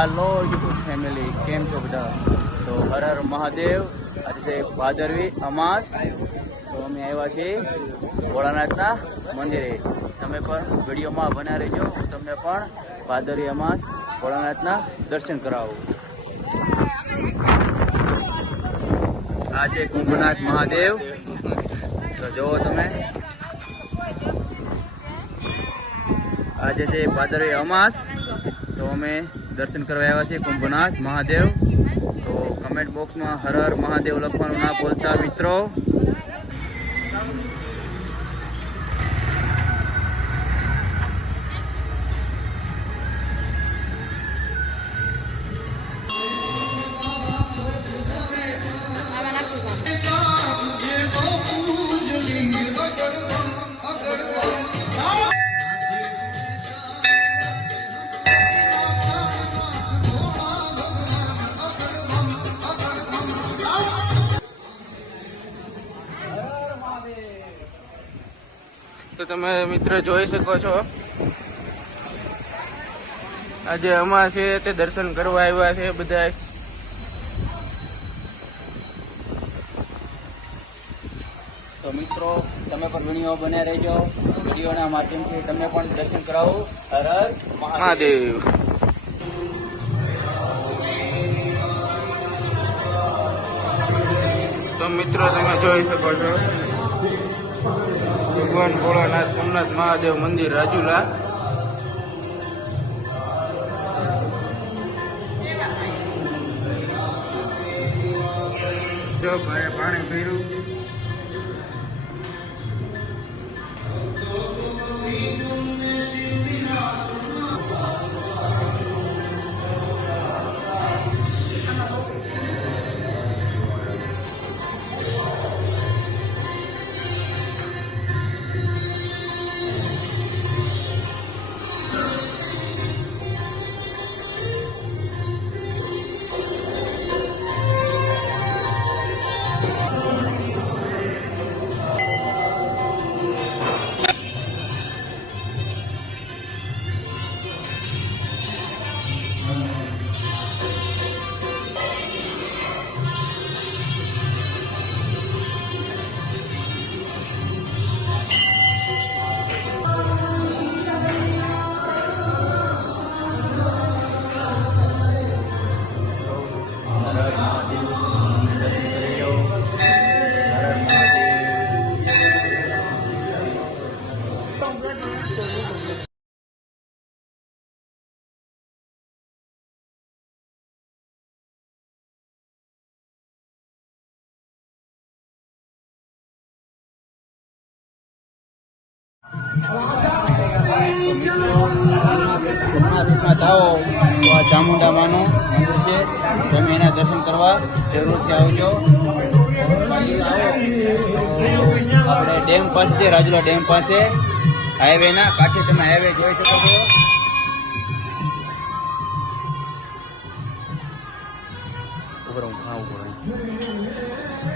હાલો YouTube family કેમ છો બધા? તો હર હર મહાદેવ. આજે છે ભાદરવી અમાસ. તો અમે આવ્યા છીએ ભોળાનાથના મંદિરે. તમે પણ વિડીયોમાં બના રહેજો. હું તમને પણ ભાદરવી અમાસ ભોળાનાથના દર્શન કરાવું. આ છે કુંભનાથ મહાદેવ. તો જુઓ તમે. આજે છે ભાદરવી અમાસ. તો અમે દર્શન કરવા આવ્યા છીએ કુંભનાથ, મહાદેવ. તો કમેન્ટ બોક્સમાં હર હર મહાદેવ લખવાનું ના બોલતા મિત્રો. તો તમે મિત્ર જોઈ શકો છો. આજે અમા છે તે દર્શન કરવા આવ્યા છે બધા તો મિત્રો તમે પણ વીડિયો બન્યા રહેજો. વિડીયોના માધ્યમથી તમને પણ દર્શન કરાવું. હર હર મહાદેવ. મહાદેવ. તો મિત્રો તમે જોઈ શકો છો. ભગવાન ભોળાનાથ સોમનાથ મહાદેવ મંદિર રાજુલા. જો ભાઈ પાણી પીરું તો આ ચામુંડા માનું મંદિર છે. તમે એના દર્શન કરવા જરૂરથી આવજો. આપણે ડેમ પાસે છે, રાજુલા ડેમ પાસે. હાઈવેના કાંઠે તમે હાઈવે જોઈ શકો છો.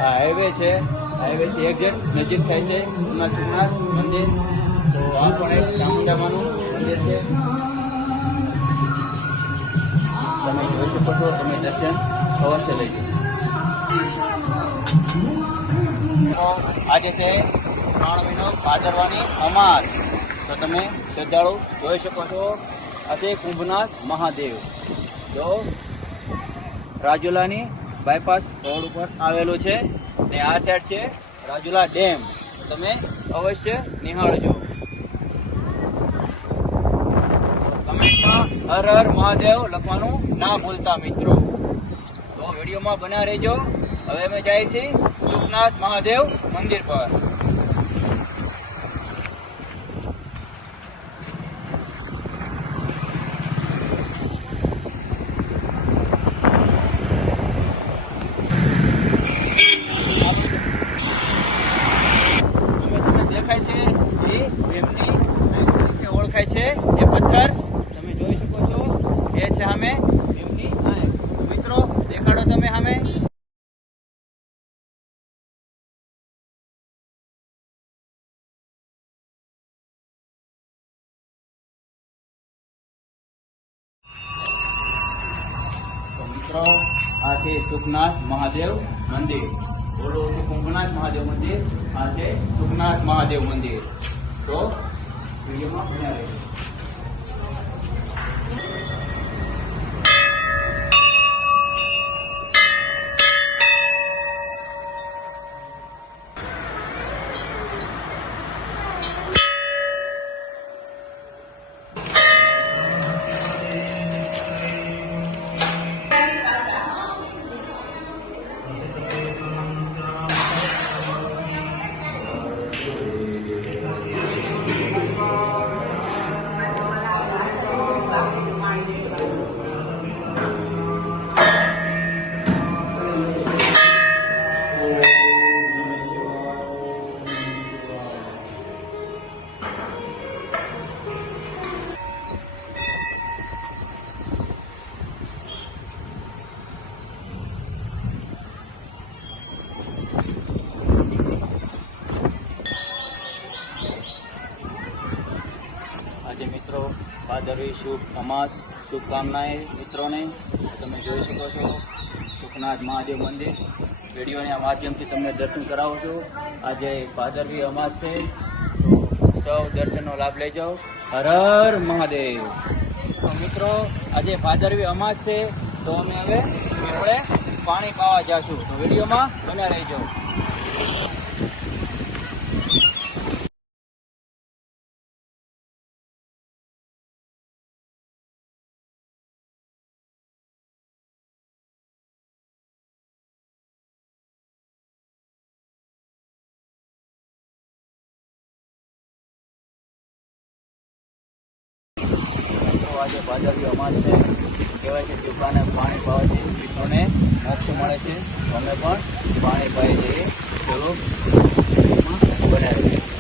આ હાઈવે છે. હાઈવે થી એક્ઝેક્ટ નજીક થાય છે સોમનાથ મંદિર. તો આ પણ એક ચામુંડામાનું મંદિર છે. તમે જોઈ શકો છો તમે દર્શન અવશ્ય લઈ તો આજે છે શ્રાવણ મહિનો ભાદરવાની અમાસ. તો તમે શ્રદ્ધાળુ જોઈ શકો છો આજે કુંભનાથ મહાદેવ. જો રાજુલાની બાયપાસ રોડ ઉપર આવેલું છે, ને આ સાઈડ છે રાજુલા ડેમ. તમે અવશ્ય નિહાળજો. કમેન્ટમાં હર હર મહાદેવ લખવાનું ના ભૂલતા મિત્રો. તો વિડીયોમાં બન્યા રહેજો. હવે અમે જાય છીએ સુખનાથ મહાદેવ મંદિર પર તમે તમને દેખાય છે એ ડેમની તરીકે ઓળખાય છે એ પથ્થર તમે જોઈ શકો છો એ છે સામે ડેમની આંખ. મિત્રો દેખાડો તમે? આ છે સુખનાથ મહાદેવ મંદિર. બોલો, કુંભનાથ મહાદેવ મંદિર, આ છે સુખનાથ મહાદેવ મંદિર. તો વિડીયોમાં બન્યા રહેજો. ભાદરવી શુભ અમાસ, શુભકામનાએ મિત્રોને, તમે જોઈ શકો છો, સુખનાથ મહાદેવ મંદિર. વિડીયોના માધ્યમથી તમને દર્શન કરાવું છું. આજે ભાદરવી અમાસ છે, તો સૌ દર્શનનો લાભ લઈ જાઓ હર હર મહાદેવ. તો મિત્રો, આજે ભાદરવી અમાસ છે, તો અમે હવે, આપણે પાણી પાવા જશું. તો વિડીયોમાં બને રહી આજે ભાદરવી અમાસ છે, કહેવાય છે દુકાને પાણી પાવાથી મિત્રોને મોક્ષ મળે છે. અમે પણ પાણી પાઈ જઈએ, ચલો બનાવી